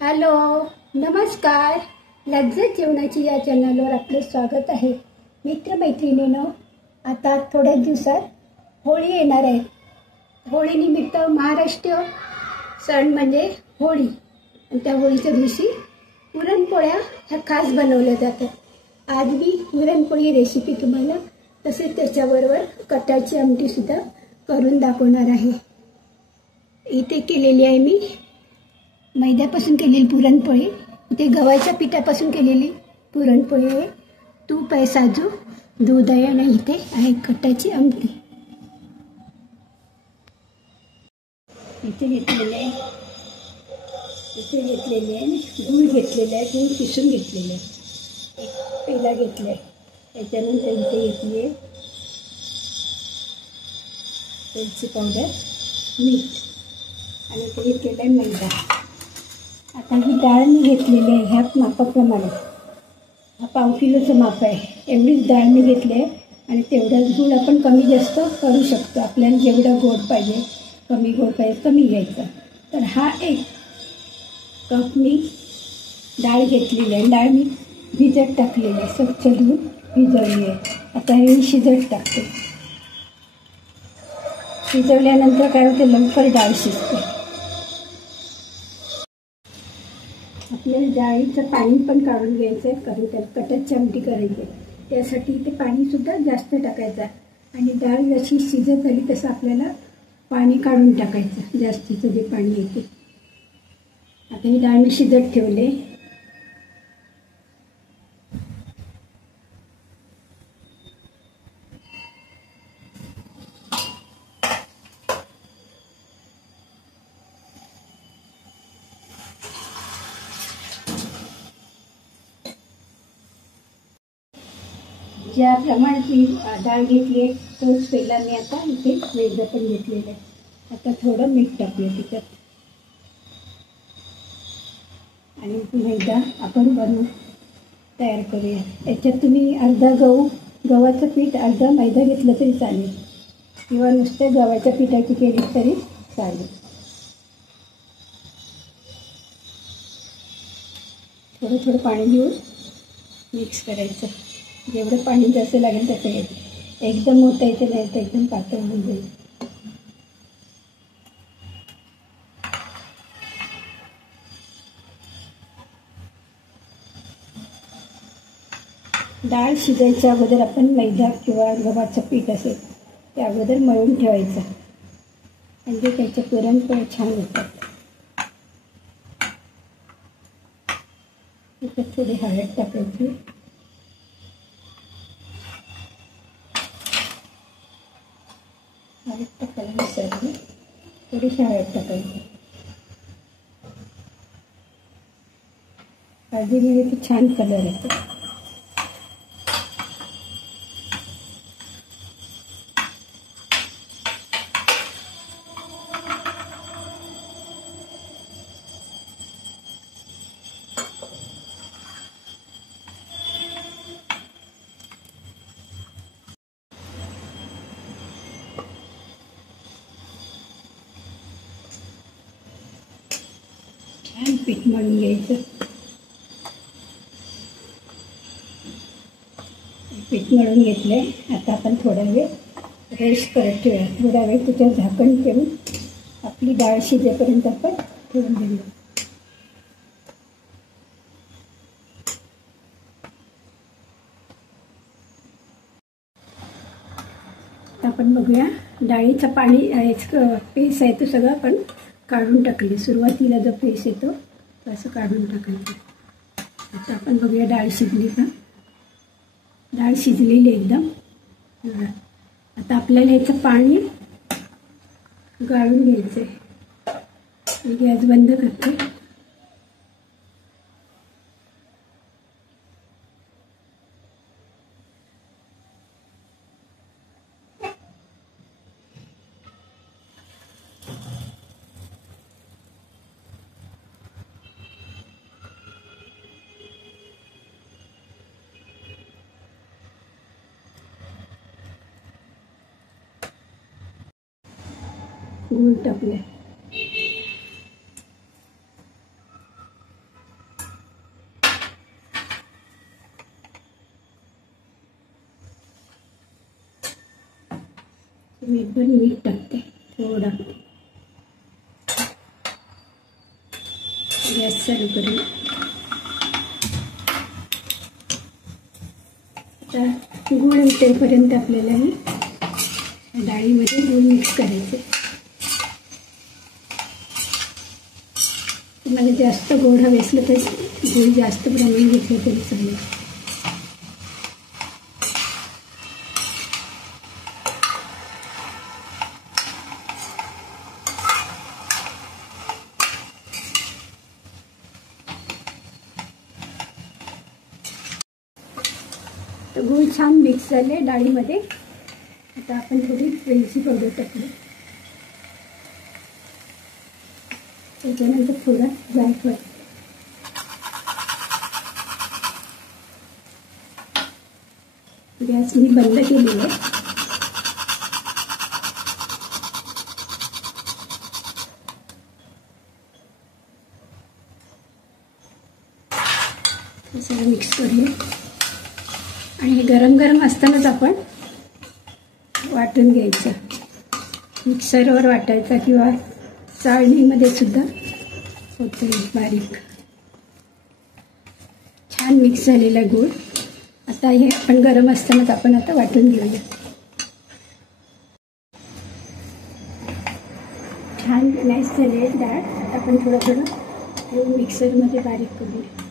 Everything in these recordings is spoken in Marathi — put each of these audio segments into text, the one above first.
हॅलो, नमस्कार. लज्जत जेवणाची या चॅनलवर आपलं स्वागत आहे. मित्रमैत्रिणींनो, आता थोड्याच दिवसात होळी येणार आहे. होळीनिमित्त महाराष्ट्र सण म्हणजे होळी, आणि त्या होळीच्या दिवशी पुरणपोळ्या ह्या खास बनवल्या जातात. आज मी पुरणपोळी रेसिपी तुम्हाला तसेच त्याच्याबरोबर कटाची आमटीसुद्धा करून दाखवणार आहे. इथे केलेली आहे मी मैद्यापासून केलेली पुरणपोळी. इथे गव्हाच्या पिठापासून केलेली पुरणपोळी आहे. तूप आहे, साजूक दूध आहे, आणि इथे आहे कटाची आमटी. इथे घेतलेले आहे गूळ घेतलेला आहे, गूळ किसून घेतलेलं आहे. एक पेला घेतला आहे. त्याच्यानंतर इथे घेतली आहे वेलची पावडर, मीठ, आणि इथे घेतलेला आहे मैदा. आता ही डाळ मी घेतलेली आहे ह्या मापाप्रमाणे. हा 1/2 किलोचं माप आहे. एवढीच डाळ मी घेतली आहे, आणि तेवढाच गूळ आपण कमी जास्त करू शकतो. आपल्याला जेवढं गोड पाहिजे, कमी गोड पाहिजे कमी घ्यायचं. तर हा 1 कप मी डाळ घेतलेली आहे. डाळ मी भिजत टाकलेली आहे, स्वच्छ धुवून भिजवली आहे. आता हे शिजत टाकते. शिजवल्यानंतर काय होते, लवकर डाळ शिजते. आपल्याला डाळीचं पाणी पण काढून घ्यायचं आहे, कारण त्याला कटाची आमटी करायची आहे. त्यासाठी ते पाणीसुद्धा जास्त टाकायचं, आणि डाळ जशी शिजत आली तसं आपल्याला पाणी काढून टाकायचं, जास्तीचं जे पाणी येते. आता ही डाळ मी शिजत ठेवले. ज्या प्रमाणात मी डाळ घेतली आहे तोच पेला मी आता इथे मैदा पण घेतलेला आहे. आता थोडं मीठ टाकूया त्याच्यात, आणि मैदा आपण बनवून तयार करूया. याच्यात तुम्ही अर्धा गव्हाचं पीठ, अर्धा मैदा घेतलं तरी चालेल, किंवा नुसतं गव्हाच्या पिठाची केली तरी चालेल. थोडं थोडं पाणी घेऊन मिक्स करायचं. जेवढं पाणी जास्त लागेल त्याचं घ्यायचं. एकदम ओतायचं नाही तर एकदम पातळ होऊन जाईल. डाळ शिजायच्या अगोदर आपण मैदा किंवा गव्हाचं पीठ असेल ते अगोदर मळून ठेवायचं, म्हणजे त्याचे पुरणपोळ्या छान होतात. त्याच्यात थोडी हळद टाकायची. हळद टाकायला विसरली, थोडीशी हळद टाकायची. हळदीमुळे ते छान कलर येतो. छान पीठ मळून घ्यायचं. पीठ मळून घेतलंय. आता आपण थोडा वेळ रेस्ट करत ठेवूया. थोडा वेळ त्याच्यावर झाकण ठेवून आपली डाळ शिजेपर्यंत आपण ठेवून देऊया. आपण बघूया, डाळीचं पाणी पेस आहे तो सगळं आपण काढून टाकले. सुरुवातीला जो पेस येतो तो असं काढून टाकायचं. आता आपण बघूया डाळ शिजली का. डाळ शिजलेली एकदम. आता आपल्याला ह्याचं पाणी गाळून घ्यायचं आहे. गॅस बंद करते. गूळ टाकले. मी पण मीठ टाकते थोडं. गॅस चालू करूया. आता गूळ विटेपर्यंत आपल्याला ही डाळीमध्ये गूळ मिक्स करायचे. तुम्हाला जास्त गोड हवे असलं तर गूळ जास्त प्रमाण घेतलं तरी चालेल. तर गूळ छान मिक्स झाले डाळीमध्ये. आता आपण थोडी वेलची पावडर टाकली. त्याच्यानंतर थोडा जायफळ. गॅस मी बंद केलेला आहे. सगळं मिक्स करूया. आणि हे गरम गरम असतानाच आपण वाटून घ्यायचं. मिक्सरवर वाटायचा किंवा चाळणीमध्ये सुद्धा होतं बारीक. छान मिक्स झालेला गूळ. आता हे आपण गरम असतानाच आपण आता वाटून घेऊया. छान मॅश झाले डाळ. आता आपण थोडं थोडं मिक्सरमध्ये बारीक करूया.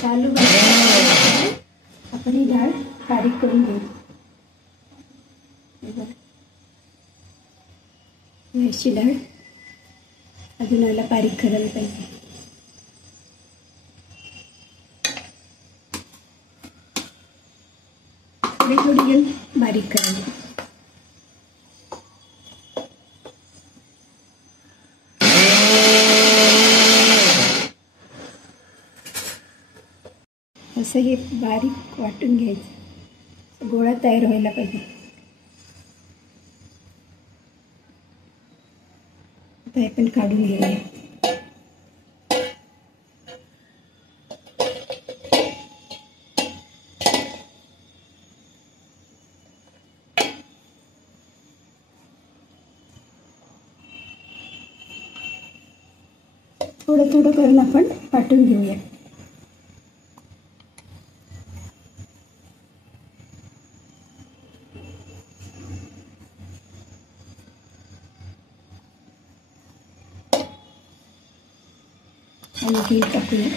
चालू आपण ही डाळ बारीक करून घेऊ. अशी डाळ अजून याला बारीक करायला पाहिजे. थोडी थोडी घेऊन बारीक करायला. असं हे बारीक वाटून घ्यायचं. गोळा तयार व्हायला पाहिजे. आता हे पण काढून घेऊया. थोडं थोडं करून आपण वाटून घेऊया. आणि तेल टाकूया.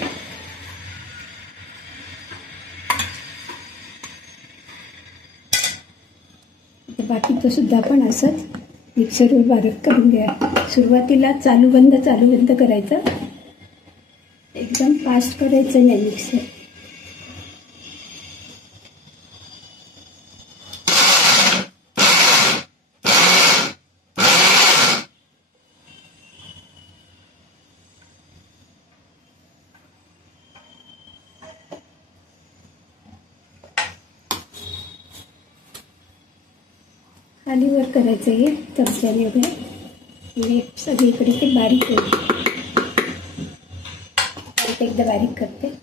आता बाकीचं सुद्धा आपण असंच मिक्सरवर बारीक करून घ्या. सुरुवातीला चालू बंद करायचं. एकदम फास्ट करायचं नाही मिक्सर. खालीवर करायचं हे चमच्याने वगैरे. म्हणजे सगळीकडे ते बारीक होईल. एकदा बारीक करते.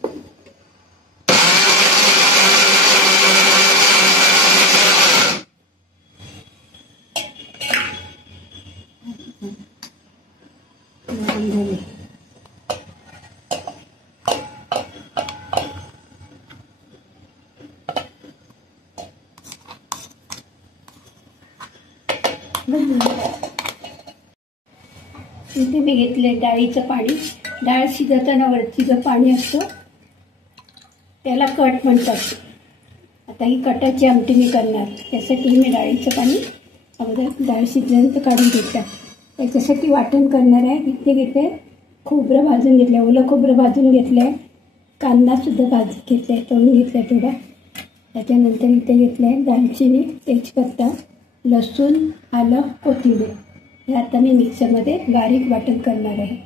इथे मी घेतले डाळीचं पाणी. डाळ शिजवताना वरची जो पाणी असतो त्याला कट म्हणतात. आता ही कटाची आमटी मी करणार. त्यासाठी मी डाळीचं पाणी अगोदर डाळ शिजल्यानंतर काढून घेतलं. त्याच्यासाठी वाटण करणार आहे. इथे घेते खोबरं भाजून घेतलं. ओलं खोबरं भाजून घेतलं आहे. कांदासुद्धा भाजून घेतला आहे. तळून घेतला आहे थोडा. त्याच्यानंतर इथे घेतलं आहे दालचिनी, तेजपत्ता, लसूण, आलं, कोथिंबीर. हे आता मी मिक्सरमध्ये बारीक वाटण करणार आहे.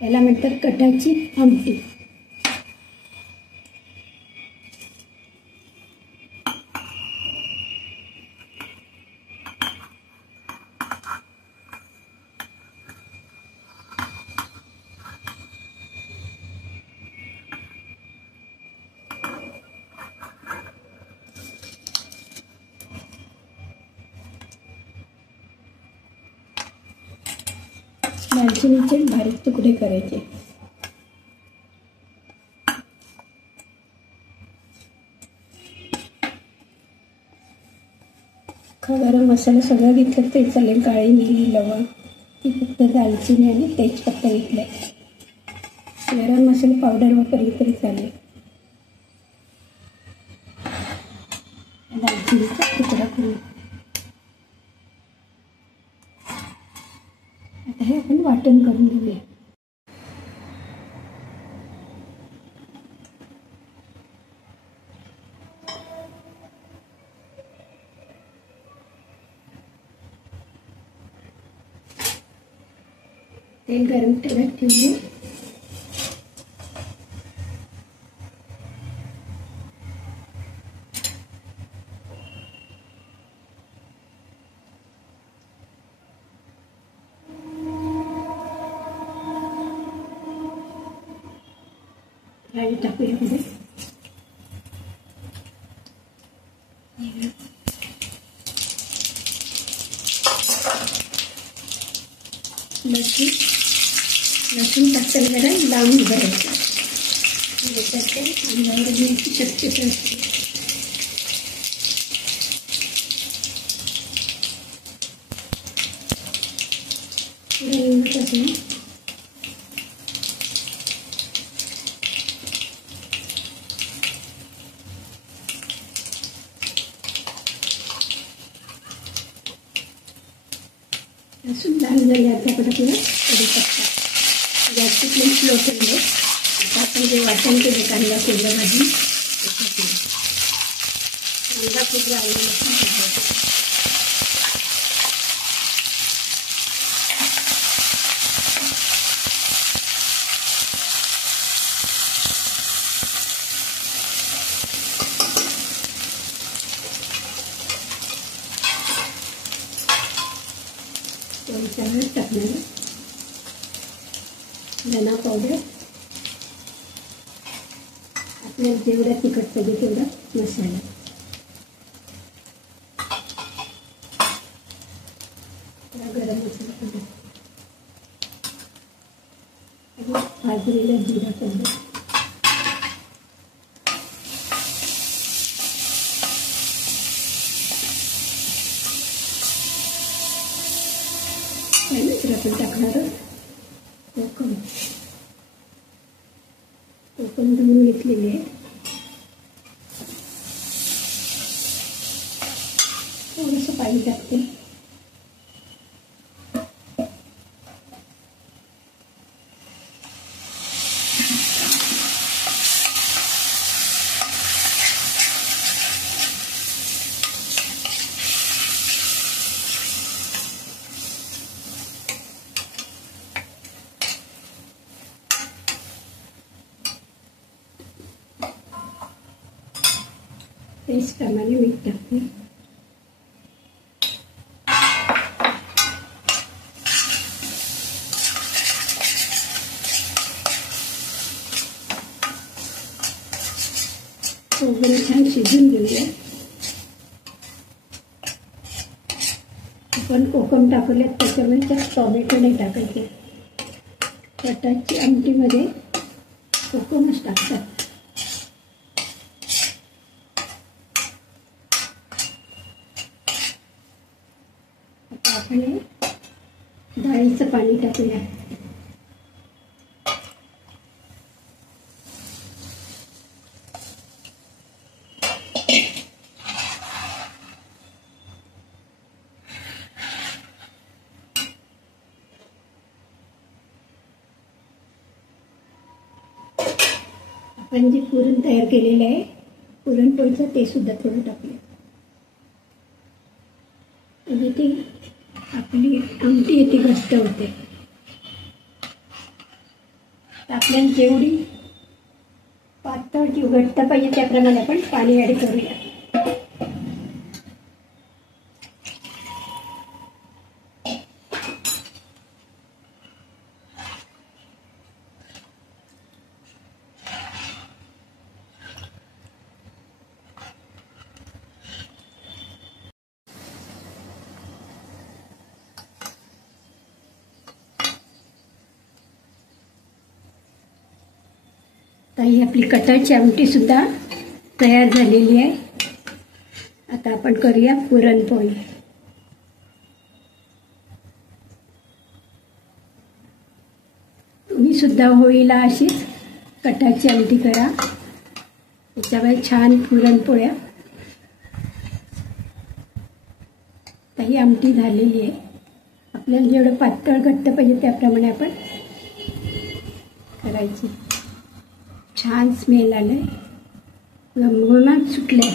याला म्हणतात कटाची आमटी. दालचिनीचे बारीक तुकडे करायचे. गरम मसाला सगळं घेतलं ते चालेल. काळी मिरी, लवंग, ती फक्त दालचिनी आणि तेजपत्ता घेतलाय. गरम मसाला पावडर वापरली तरी चालेल. दालचिनीचा तुकडा करू. आता हे आपण वाटण करून घेऊया. तेल गरम तेलात ठेवूया. राई टाकूया मध्ये. लसूण टाकताना जरा लांब भरायचं. त्याच्या अंगावर येण्याची शक्यता असते. लसूण लाल झाले आता आपण आपल्याला कढीपत्ता. गॅसची फ्लेम स्लो ठेवले. आता आपण जे वाटण केले कांदा खोबरं भाजी कांदा खोबरं आलं त्याच्यावर टाकणार. धना पावडर, आपल्याला जेवढा तिखट पाहिजे तेवढा मसाला. गरम मसाला पावडर, भाजलेला जिरा पावडर, त्यानंतर आपण टाकणार कोकम. कोकम धुवून घेतलेली आहे. थोडंसं पाणी टाकते. टेस्टप्रमाणे मीठ टाकते. कोकम छान शिजून घेऊया. आपण कोकम टाकल्यात त्याच्यामध्ये टोमॅटो नाही टाकायचे. कटाची आमटीमध्ये कोकमच टाकतात. आता आपण डाळीचं पाणी टाकूया. आपण जे पुरण तयार केलेलं आहे पुरणपोळीचं ते सुद्धा थोडं टाकूया. आणि ते आमटी आहे ती घट्ट होते. तर आपल्याला जेवढी पातळ किंवा घट्ट पाहिजे त्याप्रमाणे आपण पाणी ॲड करूया. तर ही आपली कटाची आमटी सुद्धा तयार झालेली आहे. आता आपण करूया पुरणपोळी. तुम्ही सुद्धा होळीला अशीच कटाची आमटी करा. त्याच्यामुळे छान पुरणपोळ्या. तर ही आमटी झालेली आहे. आपल्याला जेवढं पातळ घट्ट पाहिजे त्याप्रमाणे आपण करायची. छान स्मेल आलाय, घमघमाट सुटले.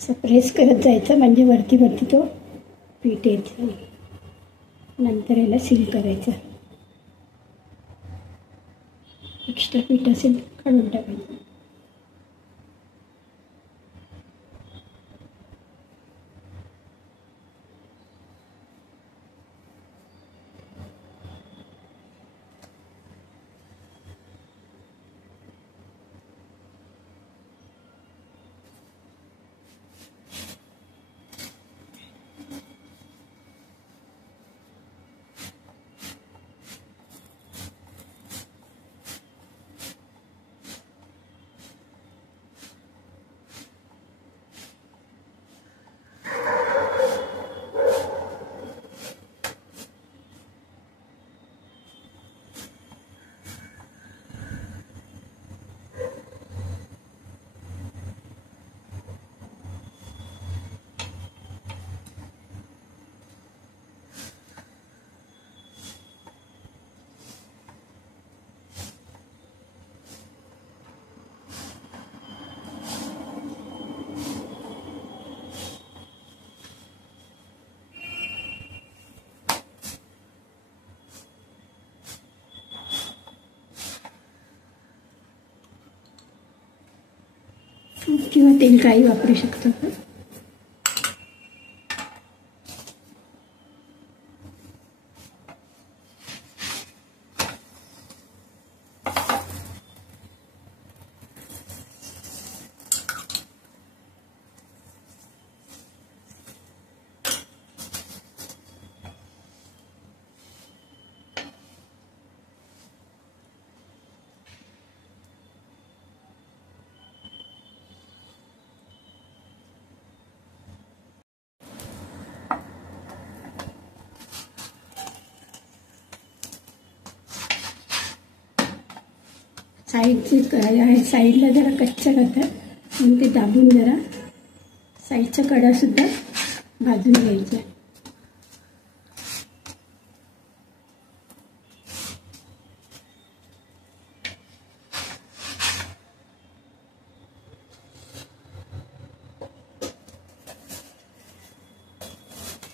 असं प्रेस करत जायचं म्हणजे वरती वरती तो पीठ यायचं. नंतर याला सील करायचं. एक्स्ट्रा पीठ असेल काढून टाकायचं. तूप किंवा तेल काही वापरू शकतो आपण. साईडला जरा कच्च्या राहतात म्हणून ते दाबून जरा साईडच्या कडासुद्धा भाजून घ्यायच्या.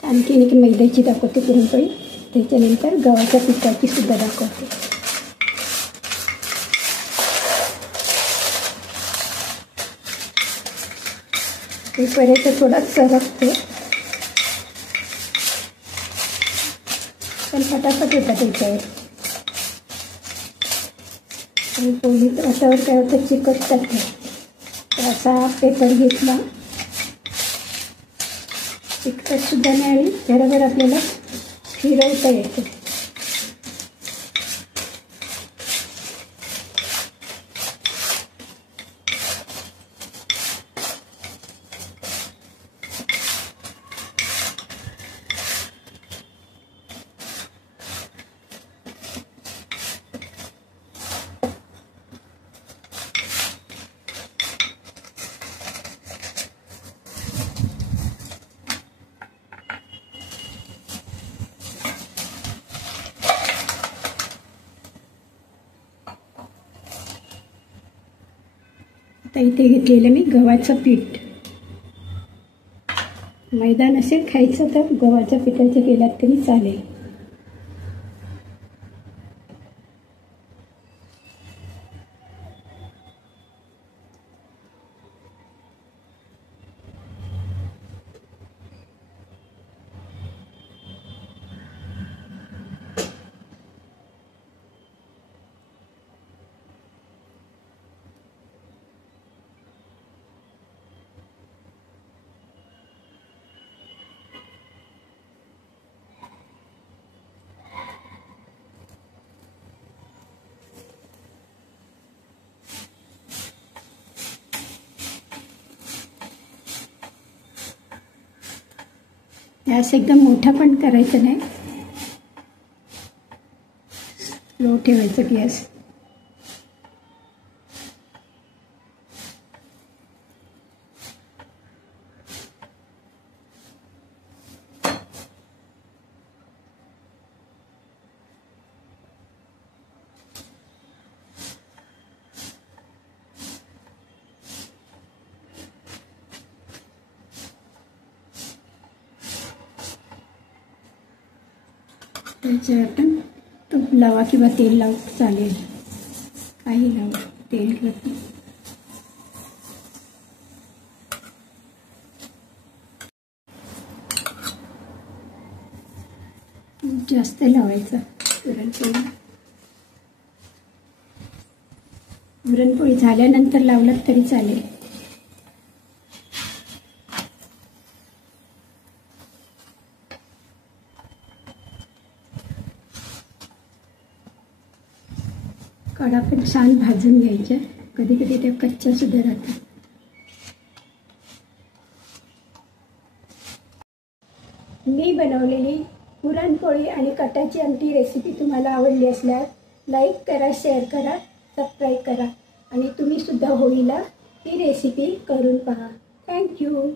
आणखी एक मैद्याची दाखवते पुरणपोळी. त्याच्यानंतर गव्हाच्या पिठाची सुद्धा दाखवते. पेपर तर थोडा सरकतो, पण फटाफट होतात त्याच्यावर. आणि पोळीच्या हातावर काय होतं, चिकटतात ते. तर असा पेपर घेतला, चिकटत सुद्धा नाही आणि बरोबर आपल्याला फिरवता येते. आता इथे घेतलेलं मी गव्हाचं पीठ. मैदा नसेल खायचं तर गव्हाच्या पिठाचं केलात तरी चालेल. गॅस एकदम मोठा पण करायचं नाही, लो ठेवायचं गॅस. त्याच्यावर आपण तूप लावा किंवा तेल लावू, चालेल, काही लावू, तेल लावू. जास्त लावायचं पुरणपोळी. पुरणपोळी झाल्यानंतर लावलं तरी चालेल. कडा पण छान भाजून घ्यायच्या, कधी कधी त्या कच्च्या सुद्धा राहतात. मी बनवलेली पुरणपोळी आणि कटाची आमटी रेसिपी तुम्हाला आवडली असल्यास लाईक करा, शेअर करा, सबस्क्राईब करा आणि तुम्ही सुद्धा होळीला ही रेसिपी करून पहा. थँक्यू.